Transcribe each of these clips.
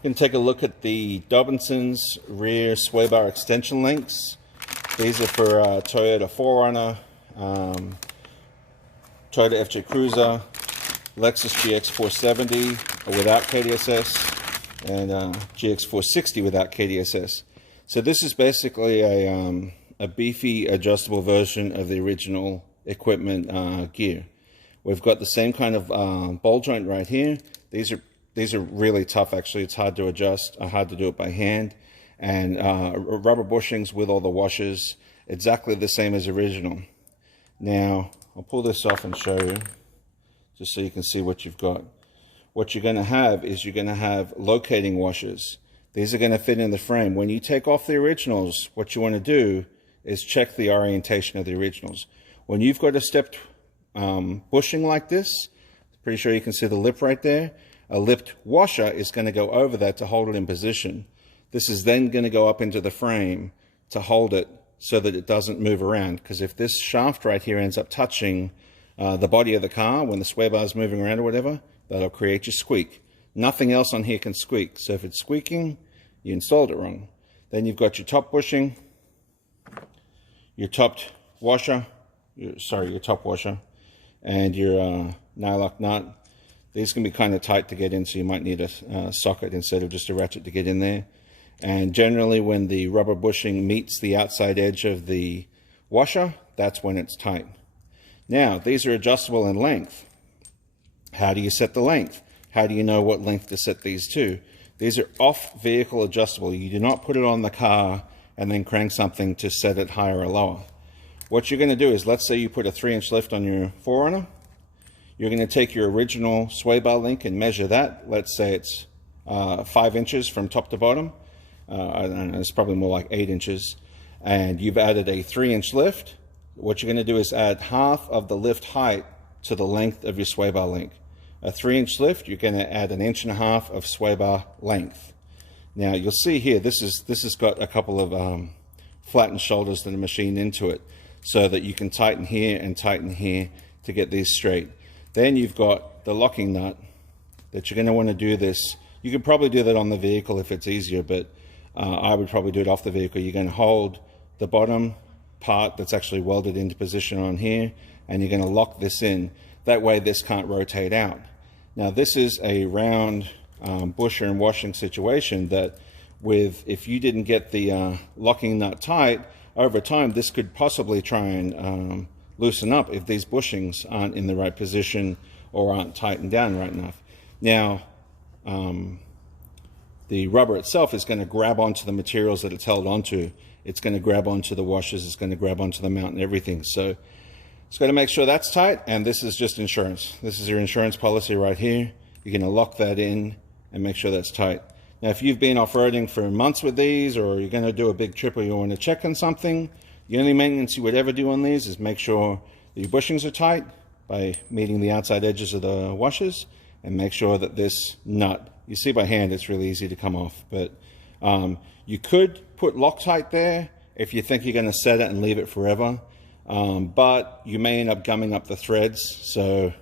Going to take a look at the Dobinsons rear sway bar extension links. These are for Toyota 4Runner, Toyota FJ Cruiser, Lexus GX470 without KDSS, and GX460 without KDSS. So this is basically a beefy adjustable version of the original equipment gear. We've got the same kind of ball joint right here. These are really tough, actually. It's hard to adjust, hard to do it by hand. And rubber bushings with all the washers, exactly the same as original. Now, I'll pull this off and show you, just so you can see what you've got. What you're going to have is you're going to have locating washers. These are going to fit in the frame. When you take off the originals, what you want to do is check the orientation of the originals. When you've got a stepped bushing like this, pretty sure you can see the lip right there. A lipped washer is going to go over that to hold it in position. This is then going to go up into the frame to hold it so that it doesn't move around. Because if this shaft right here ends up touching the body of the car when the sway bar is moving around or whatever, that'll create your squeak. Nothing else on here can squeak. So if it's squeaking, you installed it wrong. Then you've got your top bushing, your topped washer, your top washer, and your nylock nut. These can be kind of tight to get in, so you might need a socket instead of just a ratchet to get in there. And generally when the rubber bushing meets the outside edge of the washer, that's when it's tight. Now, these are adjustable in length. How do you set the length? How do you know what length to set these to? These are off-vehicle adjustable. You do not put it on the car and then crank something to set it higher or lower. What you're going to do is, let's say you put a 3-inch lift on your 4Runner. You're going to take your original sway bar link and measure that. Let's say it's 5 inches from top to bottom. I don't know, it's probably more like 8 inches. And you've added a 3-inch lift. What you're going to do is add half of the lift height to the length of your sway bar link. A 3-inch lift, you're going to add 1.5 inches of sway bar length. Now you'll see here, this has got a couple of flattened shoulders that are machined into it, so that you can tighten here and tighten here to get these straight. Then you've got the locking nut that you're going to want to do this. You could probably do that on the vehicle if it's easier, but I would probably do it off the vehicle. You're going to hold the bottom part that's actually welded into position on here, and you're going to lock this in. That way this can't rotate out. Now this is a round busher and washing situation that if you didn't get the locking nut tight, over time this could possibly try and loosen up if these bushings aren't in the right position or aren't tightened down right enough. Now, the rubber itself is going to grab onto the materials that it's held onto. It's going to grab onto the washers, it's going to grab onto the mount and everything. So it's got to make sure that's tight, and this is just insurance. This is your insurance policy right here. You're going to lock that in and make sure that's tight. Now, if you've been off-roading for months with these, or you're going to do a big trip or you want to check on something, the only maintenance you would ever do on these is make sure the bushings are tight by meeting the outside edges of the washers, and make sure that this nut, you see by hand it's really easy to come off, but you could put Loctite there if you think you're going to set it and leave it forever, but you may end up gumming up the threads, so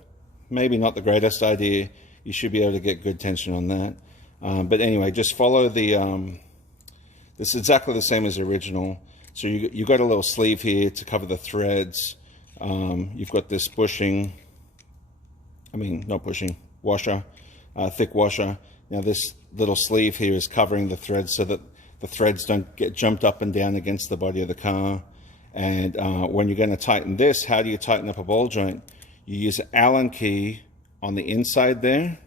maybe not the greatest idea. You should be able to get good tension on that. But anyway, just follow the, this is exactly the same as the original. So you've got a little sleeve here to cover the threads. You've got this bushing, washer, thick washer. Now this little sleeve here is covering the threads so that the threads don't get jumped up and down against the body of the car. And when you're going to tighten this, how do you tighten up a ball joint? You use an Allen key on the inside there,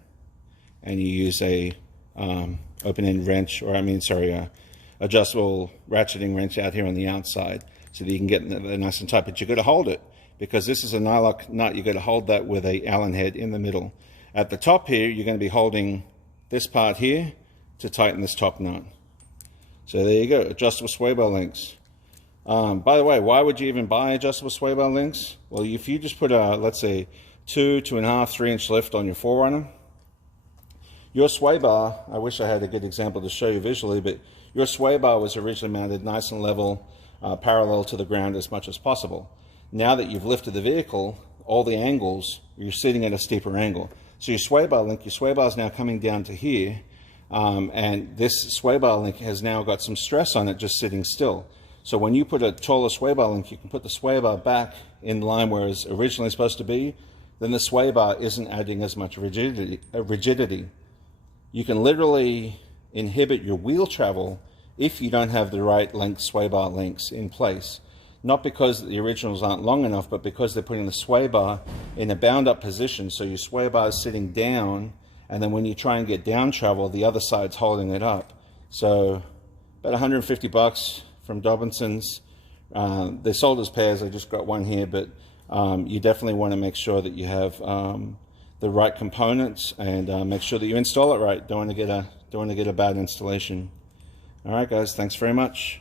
and you use a open-end wrench, adjustable ratcheting wrench out here on the outside, so that you can get it nice and tight. But you've got to hold it, because this is a nylock nut. You've got to hold that with a Allen head in the middle. At the top here, you're going to be holding this part here to tighten this top nut. So there you go, adjustable sway bar links. By the way, why would you even buy adjustable sway bar links? Well, if you just put a, let's say, 2.5, 3-inch lift on your 4Runner, your sway bar, I wish I had a good example to show you visually, but your sway bar was originally mounted nice and level, parallel to the ground as much as possible. Now that you've lifted the vehicle, all the angles, you're sitting at a steeper angle. So your sway bar link, your sway bar is now coming down to here. And this sway bar link has now got some stress on it just sitting still. So when you put a taller sway bar link, you can put the sway bar back in line where it's originally supposed to be. Then the sway bar isn't adding as much rigidity. You can literally inhibit your wheel travel if you don't have the right length sway bar links in place. Not because the originals aren't long enough, but because they're putting the sway bar in a bound up position. So your sway bar is sitting down, and then when you try and get down travel, the other side's holding it up. So about 150 bucks from Dobinsons. They're sold as pairs. I just got one here, but you definitely want to make sure that you have the right components, and make sure that you install it right. Don't want to get a bad installation. All right, guys. Thanks very much.